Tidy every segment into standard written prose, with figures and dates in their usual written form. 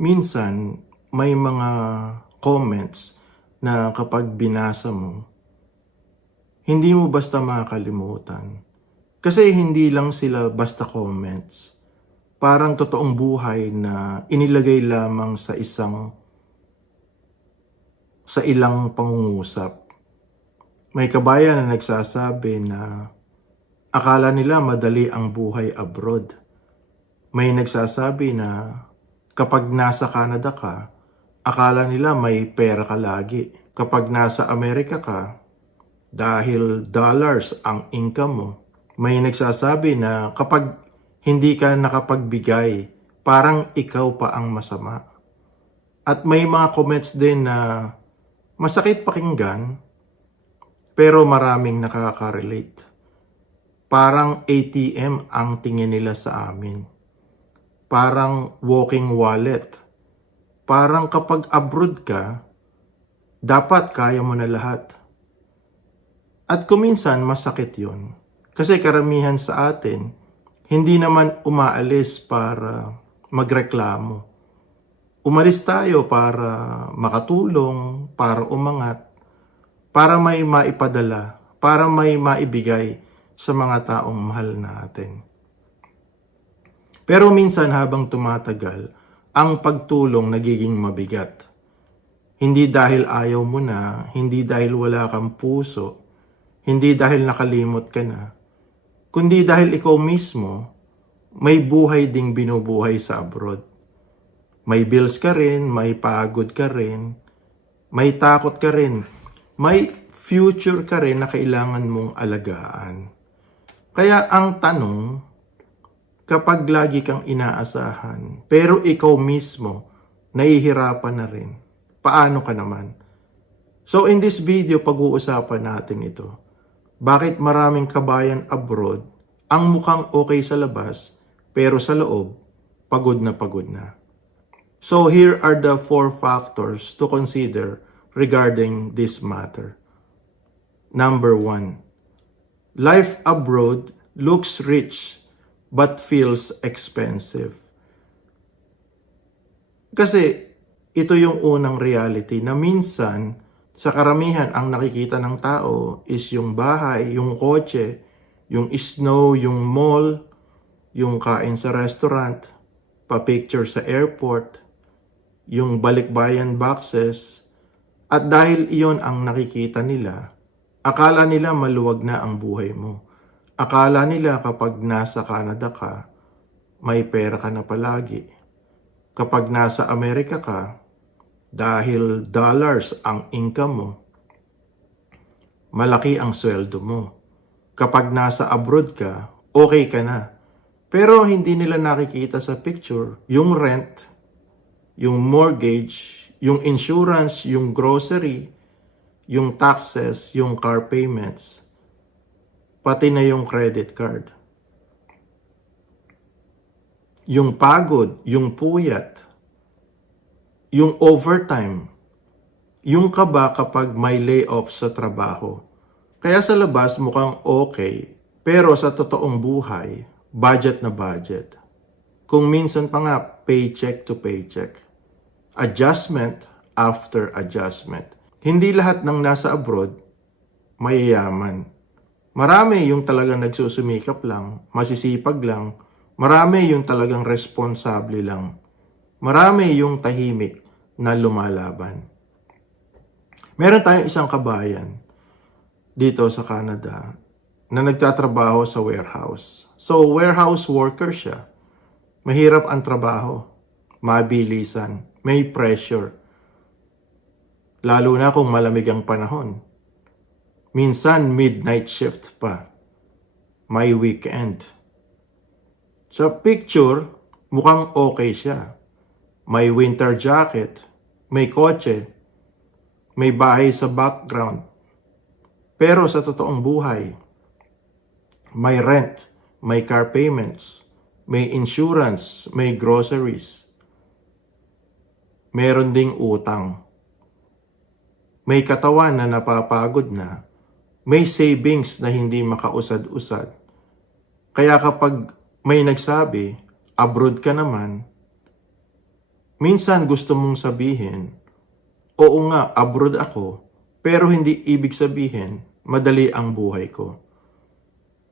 Minsan, may mga comments na kapag binasa mo, hindi mo basta makakalimutan. Kasi hindi lang sila basta comments. Parang totoong buhay na inilagay lamang sa ilang pangungusap. May kabayan na nagsasabi na akala nila madali ang buhay abroad. May nagsasabi na kapag nasa Canada ka, akala nila may pera ka lagi. Kapag nasa Amerika ka, dahil dollars ang income mo, may nagsasabi na kapag hindi ka nakapagbigay, parang ikaw pa ang masama. At may mga comments din na masakit pakinggan, pero maraming nakaka-relate. Parang ATM ang tingin nila sa amin. Parang walking wallet. Parang kapag abroad ka, dapat kaya mo na lahat. At kuminsan masakit yon. Kasi karamihan sa atin, hindi naman umaalis para magreklamo. Umalis tayo para makatulong, para umangat, para may maipadala, para may maibigay sa mga taong mahal natin. Pero minsan habang tumatagal, ang pagtulong nagiging mabigat. Hindi dahil ayaw mo na, hindi dahil wala kang puso, hindi dahil nakalimot ka na, kundi dahil ikaw mismo, may buhay ding binubuhay sa abroad. May bills ka rin, may pagod ka rin, may takot ka rin, may future ka rin na kailangan mong alagaan. Kaya ang tanong, kapag lagi kang inaasahan, pero ikaw mismo, nahihirapan na rin, paano ka naman? So in this video, pag-uusapan natin ito. Bakit maraming kabayan abroad ang mukhang okay sa labas, pero sa loob, pagod na pagod na. So here are the 4 factors to consider regarding this matter. Number 1, life abroad looks rich but feels expensive. Kasi ito yung unang reality na minsan sa karamihan ang nakikita ng tao is yung bahay, yung kotse, yung snow, yung mall, yung kain sa restaurant, pa-picture sa airport, yung balikbayan boxes, at dahil iyon ang nakikita nila, akala nila maluwag na ang buhay mo. Akala nila kapag nasa Canada ka, may pera ka na palagi. Kapag nasa Amerika ka, dahil dollars ang income mo, malaki ang sweldo mo. Kapag nasa abroad ka, okay ka na. Pero hindi nila nakikita sa picture yung rent, yung mortgage, yung insurance, yung grocery, yung taxes, yung car payments, pati na yung credit card. Yung pagod, yung puyat, yung overtime, yung kaba kapag may layoff sa trabaho. Kaya sa labas mukhang okay, pero sa totoong buhay, budget na budget. Kung minsan pa nga, paycheck to paycheck. Adjustment after adjustment. Hindi lahat ng nasa abroad, mayayaman. Marami yung talagang nagsusumikap lang, masisipag lang. Marami yung talagang responsable lang. Marami yung tahimik na lumalaban. Meron tayong isang kabayan dito sa Canada na nagtatrabaho sa warehouse. So, warehouse worker siya. Mahirap ang trabaho. Mabilisan. May pressure. Lalo na kung malamig ang panahon. Minsan, midnight shift pa. May weekend. Sa picture, mukhang okay siya. May winter jacket, may kotse, may bahay sa background. Pero sa totoong buhay, may rent, may car payments, may insurance, may groceries. Meron ding utang. May katawan na napapagod na. May savings na hindi makausad-usad. Kaya kapag may nagsabi, abroad ka naman, Minsan gusto mong sabihin, oo nga, abroad ako, pero hindi ibig sabihin, madali ang buhay ko.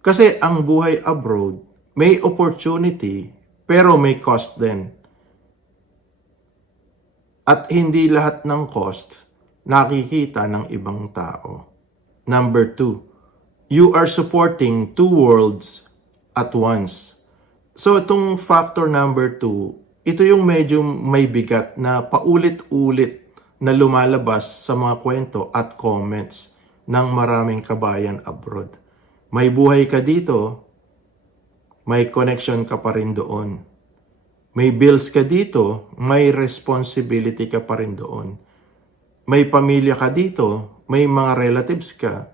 Kasi ang buhay abroad, may opportunity, pero may cost din. At hindi lahat ng cost nakikita ng ibang tao. Number 2, you are supporting two worlds at once. So itong factor number 2, ito yung medyo may bigat na paulit-ulit na lumalabas sa mga kwento at comments ng maraming kabayan abroad. May buhay ka dito, may connection ka pa rin doon. May bills ka dito, may responsibility ka pa rin doon. May pamilya ka dito, may mga relatives ka,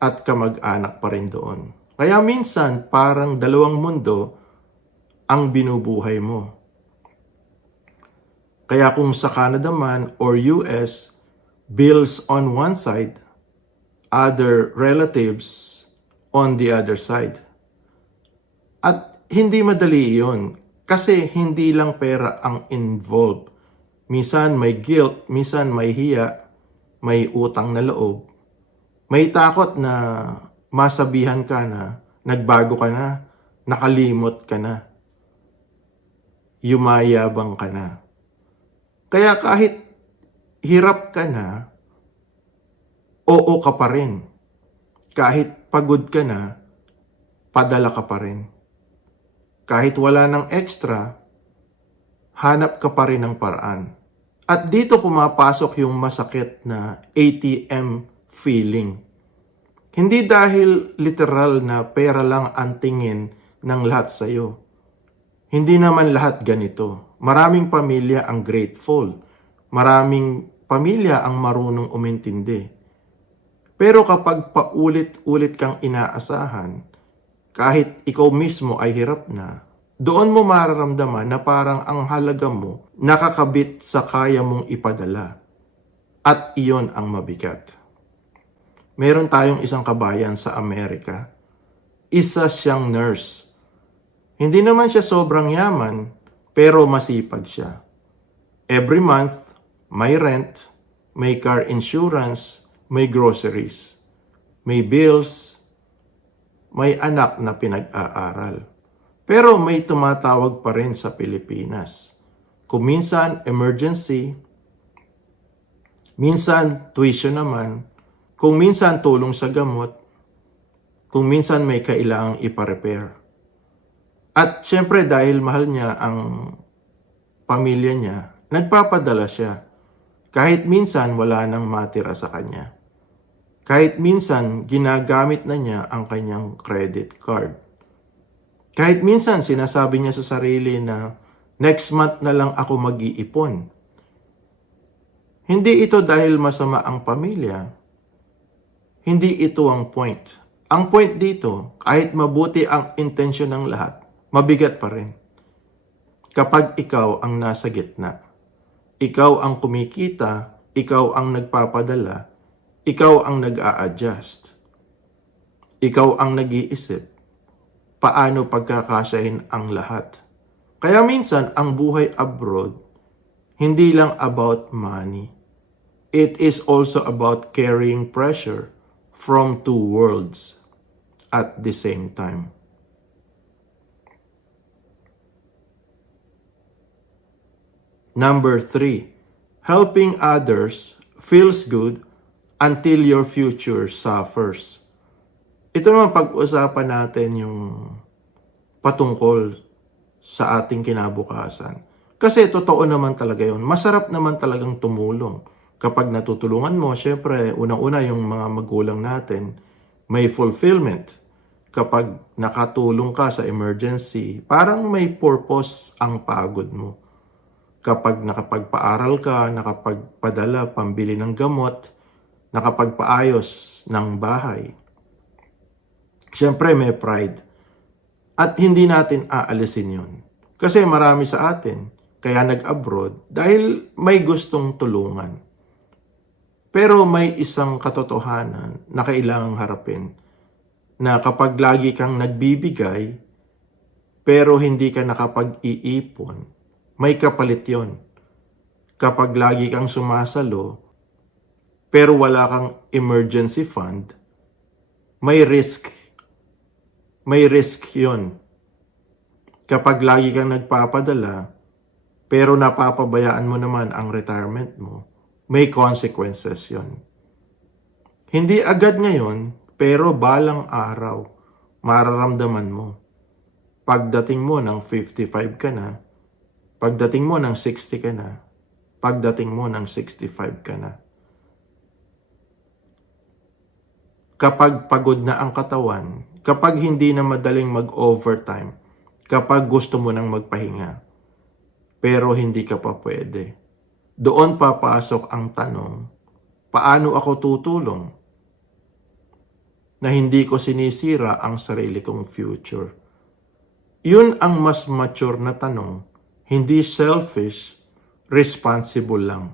at kamag-anak pa rin doon. Kaya minsan, parang dalawang mundo ang binubuhay mo. Kaya kung sa Canada man or US, bills on one side, other relatives on the other side. At hindi madali iyon kasi hindi lang pera ang involved. Minsan may guilt, minsan may hiya, may utang na loob. May takot na masabihan ka na, nagbago ka na, nakalimot ka na, yumayabang ka na. Kaya kahit hirap ka na, oo ka pa rin. Kahit pagod ka na, padala ka pa rin. Kahit wala ng extra, hanap ka pa rin ng paraan. At dito pumapasok yung masakit na ATM feeling. Hindi dahil literal na pera lang ang tingin ng lahat sa'yo. Hindi naman lahat ganito. Maraming pamilya ang grateful. Maraming pamilya ang marunong umintindi. Pero kapag paulit-ulit kang inaasahan, kahit ikaw mismo ay hirap na, doon mo mararamdaman na parang ang halaga mo nakakabit sa kaya mong ipadala. At iyon ang mabigat. Meron tayong isang kabayan sa Amerika. Isa siyang nurse. Hindi naman siya sobrang yaman, pero masipag siya. Every month, may rent, may car insurance, may groceries, may bills, may anak na pinag-aaral. Pero may tumatawag pa rin sa Pilipinas. Kung minsan emergency, minsan tuition naman, kung minsan tulong sa gamot, kung minsan may kailangang ipa-repair. At syempre dahil mahal niya ang pamilya niya, nagpapadala siya. Kahit minsan wala nang matira sa kanya. Kahit minsan ginagamit na niya ang kanyang credit card. Kahit minsan sinasabi niya sa sarili na next month na lang ako mag-iipon. Hindi ito dahil masama ang pamilya. Hindi ito ang point. Ang point dito, kahit mabuti ang intensyon ng lahat, mabigat pa rin. Kapag ikaw ang nasa gitna, ikaw ang kumikita, ikaw ang nagpapadala, ikaw ang nag-a-adjust, ikaw ang nag-iisip, paano pagkakasyahin ang lahat. Kaya minsan, ang buhay abroad, hindi lang about money. It is also about carrying pressure from two worlds at the same time. Number 3, helping others feels good until your future suffers. Ito naman pag-usapan natin yung patungkol sa ating kinabukasan. Kasi totoo naman talaga yun. Masarap naman talagang tumulong. Kapag natutulungan mo, syempre, unang-una yung mga magulang natin, may fulfillment. Kapag nakatulong ka sa emergency, parang may purpose ang pagod mo. Kapag nakapagpaaral ka, nakapagpadala, pambili ng gamot, nakapagpaayos ng bahay, syempre may pride. At hindi natin aalisin yun. Kasi marami sa atin, kaya nag-abroad, dahil may gustong tulungan. Pero may isang katotohanan na kailangang harapin, na kapag lagi kang nagbibigay, pero hindi ka nakapag-iipon, May kapalit yon. Kapag lagi kang sumasalo, pero wala kang emergency fund, may risk. May risk yon. Kapag lagi kang nagpapadala, pero napapabayaan mo naman ang retirement mo, may consequences yon. Hindi agad ngayon, pero balang araw, mararamdaman mo. Pagdating mo ng 55 ka na, pagdating mo ng 60 ka na, pagdating mo ng 65 ka na. Kapag pagod na ang katawan, kapag hindi na madaling mag-overtime, kapag gusto mo nang magpahinga, pero hindi ka pa pwede. Doon papasok ang tanong, paano ako tutulong na hindi ko sinisira ang sarili kong future? Yun ang mas mature na tanong, hindi selfish, responsible lang.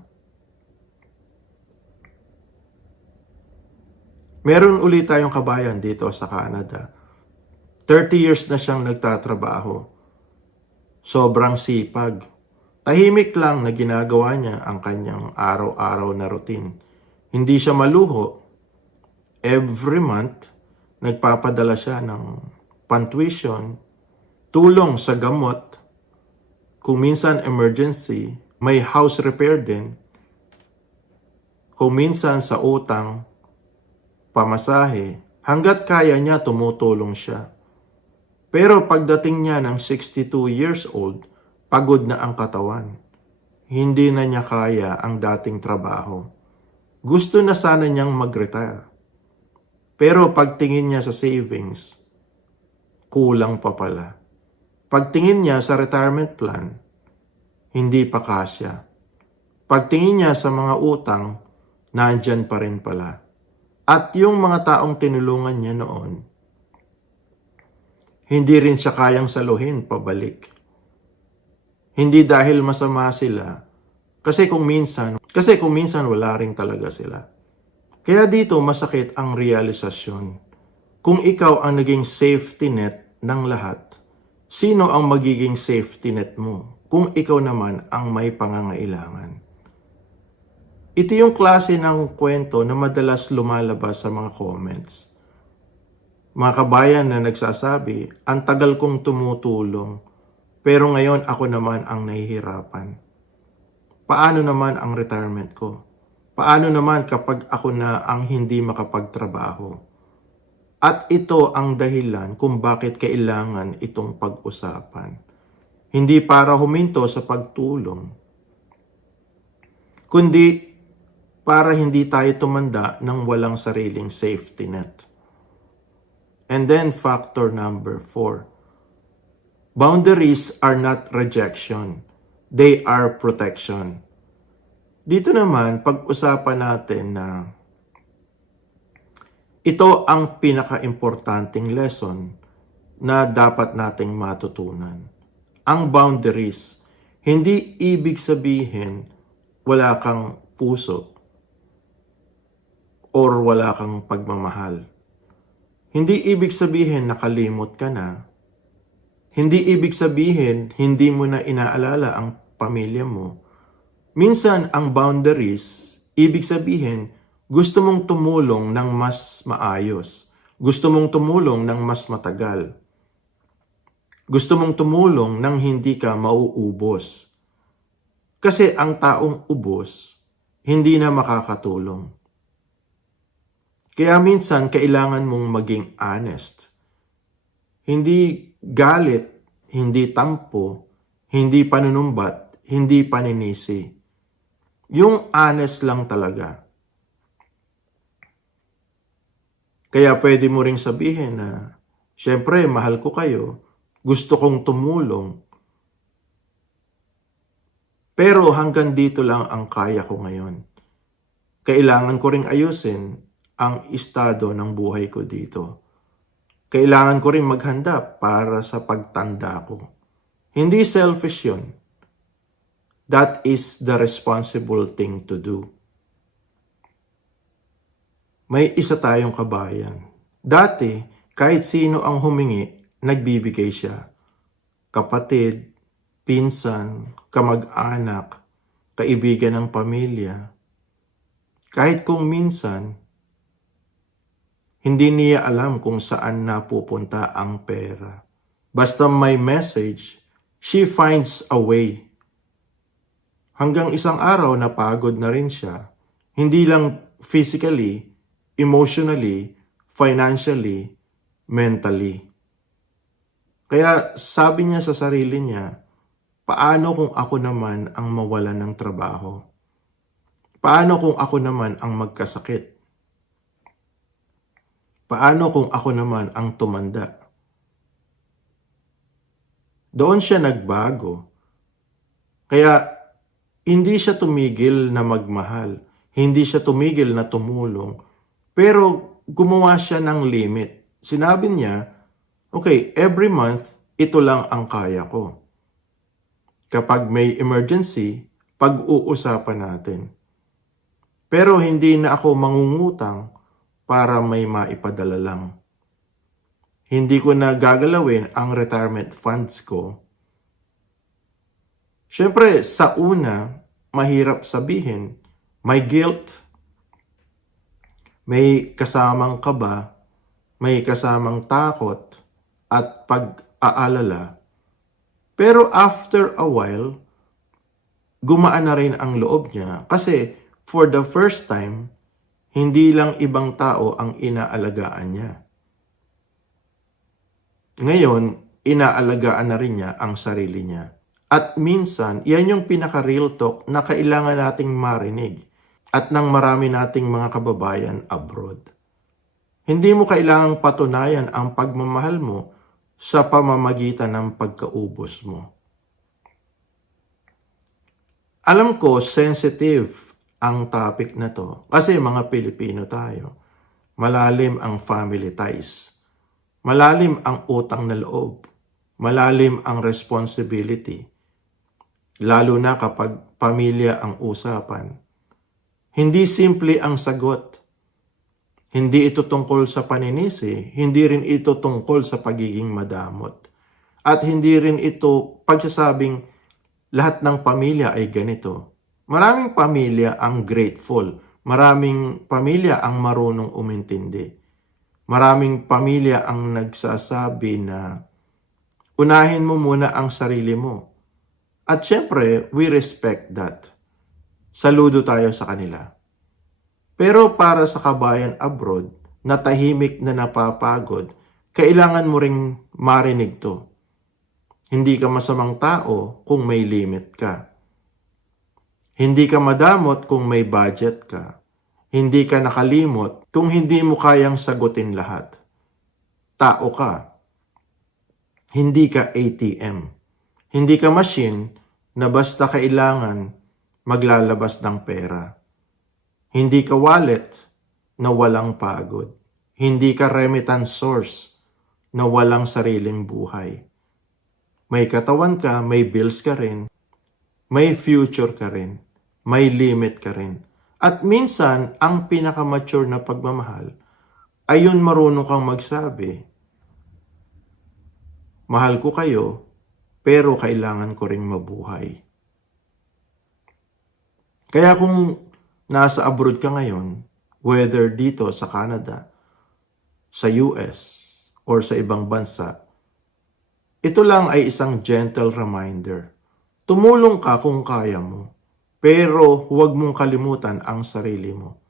Meron ulit tayong kabayan dito sa Canada. 30 years na siyang nagtatrabaho. Sobrang sipag. Tahimik lang na ginagawa niya ang kanyang araw-araw na routine. Hindi siya maluho. Every month, nagpapadala siya ng pantuition, tulong sa gamot, kung minsan emergency, may house repair din, kung minsan sa utang, pamasahe, hanggat kaya niya tumutulong siya. Pero pagdating niya ng 62 years old, pagod na ang katawan. Hindi na niya kaya ang dating trabaho. Gusto na sana niyang mag-retire. Pero pagtingin niya sa savings, kulang pa pala. Pagtingin niya sa retirement plan, hindi pa kasya. Pagtingin niya sa mga utang, nandyan pa rin pala. At yung mga taong tinulungan niya noon, hindi rin siya kayang saluhin pabalik. Hindi dahil masama sila, kasi kung minsan wala rin talaga sila. Kaya dito masakit ang realisasyon. Kung ikaw ang naging safety net ng lahat, sino ang magiging safety net mo kung ikaw naman ang may pangangailangan? Ito yung klase ng kwento na madalas lumalabas sa mga comments. Mga kabayan na nagsasabi, ang tagal kong tumutulong, pero ngayon ako naman ang nahihirapan. Paano naman ang retirement ko? Paano naman kapag ako na ang hindi makapagtrabaho? At ito ang dahilan kung bakit kailangan itong pag-usapan. Hindi para huminto sa pagtulong, kundi para hindi tayo tumanda ng walang sariling safety net. And then factor number 4. Boundaries are not rejection. They are protection. Dito naman, pag-usapan natin na ito ang pinaka-importanting lesson na dapat nating matutunan. Ang boundaries, hindi ibig sabihin wala kang puso or wala kang pagmamahal. Hindi ibig sabihin nakalimot ka na. Hindi ibig sabihin hindi mo na inaalala ang pamilya mo. Minsan ang boundaries, ibig sabihin gusto mong tumulong ng mas maayos. Gusto mong tumulong ng mas matagal. Gusto mong tumulong ng hindi ka mauubos. Kasi ang taong ubos, hindi na makakatulong. Kaya minsan, kailangan mong maging honest. Hindi galit, hindi tampo, hindi panunumbat, hindi paninisi. Yung honest lang talaga. Kaya pwede mo ring sabihin na, syempre, mahal ko kayo, gusto kong tumulong, pero hanggang dito lang ang kaya ko ngayon. Kailangan ko ring ayusin ang estado ng buhay ko dito. Kailangan ko rin maghanda para sa pagtanda ko. Hindi selfish yun. That is the responsible thing to do. May isa tayong kabayan. Dati, kahit sino ang humingi, nagbibigay siya. Kapatid, pinsan, kamag-anak, kaibigan ng pamilya. Kahit kung minsan, hindi niya alam kung saan napupunta ang pera. Basta may message, she finds a way. Hanggang isang araw napagod na rin siya. Hindi lang physically, emotionally, financially, mentally. Kaya sabi niya sa sarili niya, paano kung ako naman ang mawalan ng trabaho? Paano kung ako naman ang magkasakit? Paano kung ako naman ang tumanda? Doon siya nagbago. Kaya hindi siya tumigil na magmahal. Hindi siya tumigil na tumulong. Pero gumawa siya ng limit. Sinabi niya, okay, every month, ito lang ang kaya ko. Kapag may emergency, pag-uusapan natin. Pero hindi na ako mangungutang para may maipadala lang. Hindi ko na gagalawin ang retirement funds ko. Siyempre, sa una, mahirap sabihin, may guilt, may kasamang kaba, may kasamang takot, at pag-aalala. Pero after a while, gumaan na rin ang loob niya kasi for the first time, hindi lang ibang tao ang inaalagaan niya. Ngayon, inaalagaan na rin niya ang sarili niya. At minsan, yan yung pinaka-real talk na kailangan nating marinig at ng marami nating mga kababayan abroad. Hindi mo kailangang patunayan ang pagmamahal mo sa pamamagitan ng pagkaubos mo. Alam ko, sensitive ang topic na to kasi mga Pilipino tayo. Malalim ang family ties. Malalim ang utang na loob. Malalim ang responsibility. Lalo na kapag pamilya ang usapan. Hindi simple ang sagot. Hindi ito tungkol sa paninisi. Hindi rin ito tungkol sa pagiging madamot. At hindi rin ito pagsasabing lahat ng pamilya ay ganito. Maraming pamilya ang grateful. Maraming pamilya ang marunong umintindi. Maraming pamilya ang nagsasabi na unahin mo muna ang sarili mo. At syempre, we respect that. Saludo tayo sa kanila. Pero para sa kabayan abroad, na tahimik na napapagod, kailangan mo ring marinig to. Hindi ka masamang tao kung may limit ka. Hindi ka madamot kung may budget ka. Hindi ka nakalimot kung hindi mo kayang sagutin lahat. Tao ka. Hindi ka ATM. Hindi ka machine na basta kailangan maglalabas ng pera. Hindi ka wallet na walang pagod. Hindi ka remittance source na walang sariling buhay. May katawan ka, may bills ka rin, may future ka rin, may limit ka rin. At minsan, ang pinaka-mature na pagmamahal, ayun marunong kang magsabi, mahal ko kayo, pero kailangan ko ring mabuhay. Kaya kung nasa abroad ka ngayon, whether dito sa Canada, sa US, or sa ibang bansa, ito lang ay isang gentle reminder. Tumulong ka kung kaya mo, pero huwag mong kalimutan ang sarili mo.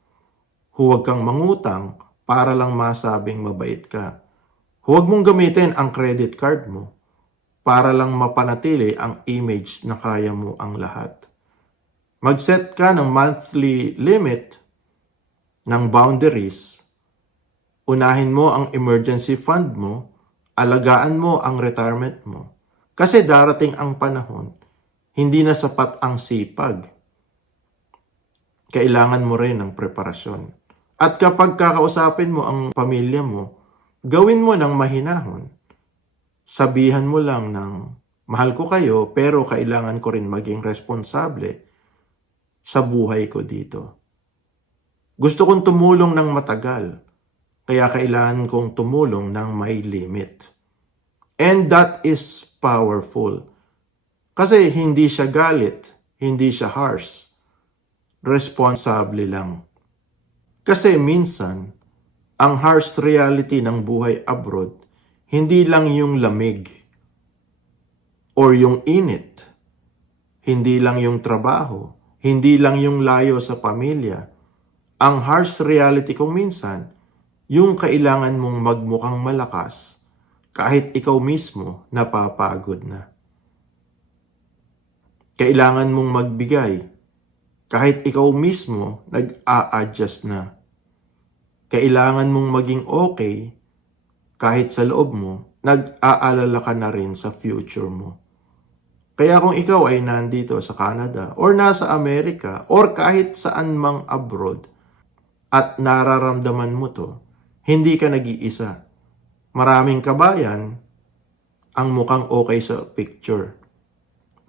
Huwag kang mangutang para lang masabing mabait ka. Huwag mong gamitin ang credit card mo para lang mapanatili ang image na kaya mo ang lahat. Mag-set ka ng monthly limit ng boundaries. Unahin mo ang emergency fund mo, alagaan mo ang retirement mo. Kasi darating ang panahon, hindi na sapat ang sipag. Kailangan mo rin ng preparasyon. At kapag kakausapin mo ang pamilya mo, gawin mo ng mahinahon. Sabihan mo lang ng, mahal ko kayo pero kailangan ko rin maging responsable sa buhay ko dito. Gusto kong tumulong ng matagal, kaya kailangan kong tumulong ng may limit. And that is powerful. Kasi hindi siya galit, hindi siya harsh. Responsable lang. Kasi minsan, ang harsh reality ng buhay abroad, hindi lang yung lamig or yung init, hindi lang yung trabaho, hindi lang yung layo sa pamilya. Ang harsh reality kung minsan, yung kailangan mong magmukhang malakas kahit ikaw mismo napapagod na. Kailangan mong magbigay kahit ikaw mismo nag-a-adjust na. Kailangan mong maging okay kahit sa loob mo, nag-aalala ka na rin sa future mo. Kaya kung ikaw ay nandito sa Canada or nasa Amerika or kahit saan mang abroad at nararamdaman mo to, hindi ka nag-iisa. Maraming kabayan ang mukhang okay sa picture.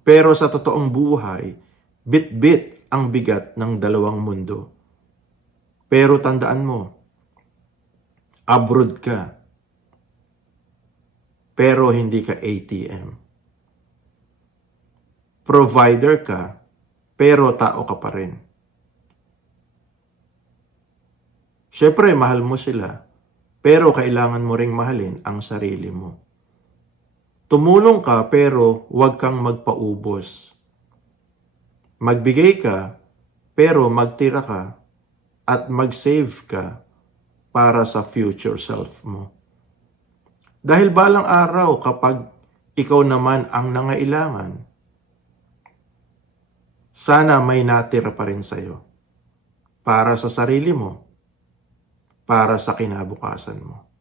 Pero sa totoong buhay, bit-bit ang bigat ng dalawang mundo. Pero tandaan mo, abroad ka, pero hindi ka ATM. Provider ka, pero tao ka pa rin. Siyempre, mahal mo sila, pero kailangan mo ring mahalin ang sarili mo. Tumulong ka, pero huwag kang magpaubos. Magbigay ka, pero magtira ka at mag-save ka para sa future self mo. Dahil balang araw kapag ikaw naman ang nangailangan, sana may natira pa rin sa'yo para sa sarili mo, para sa kinabukasan mo.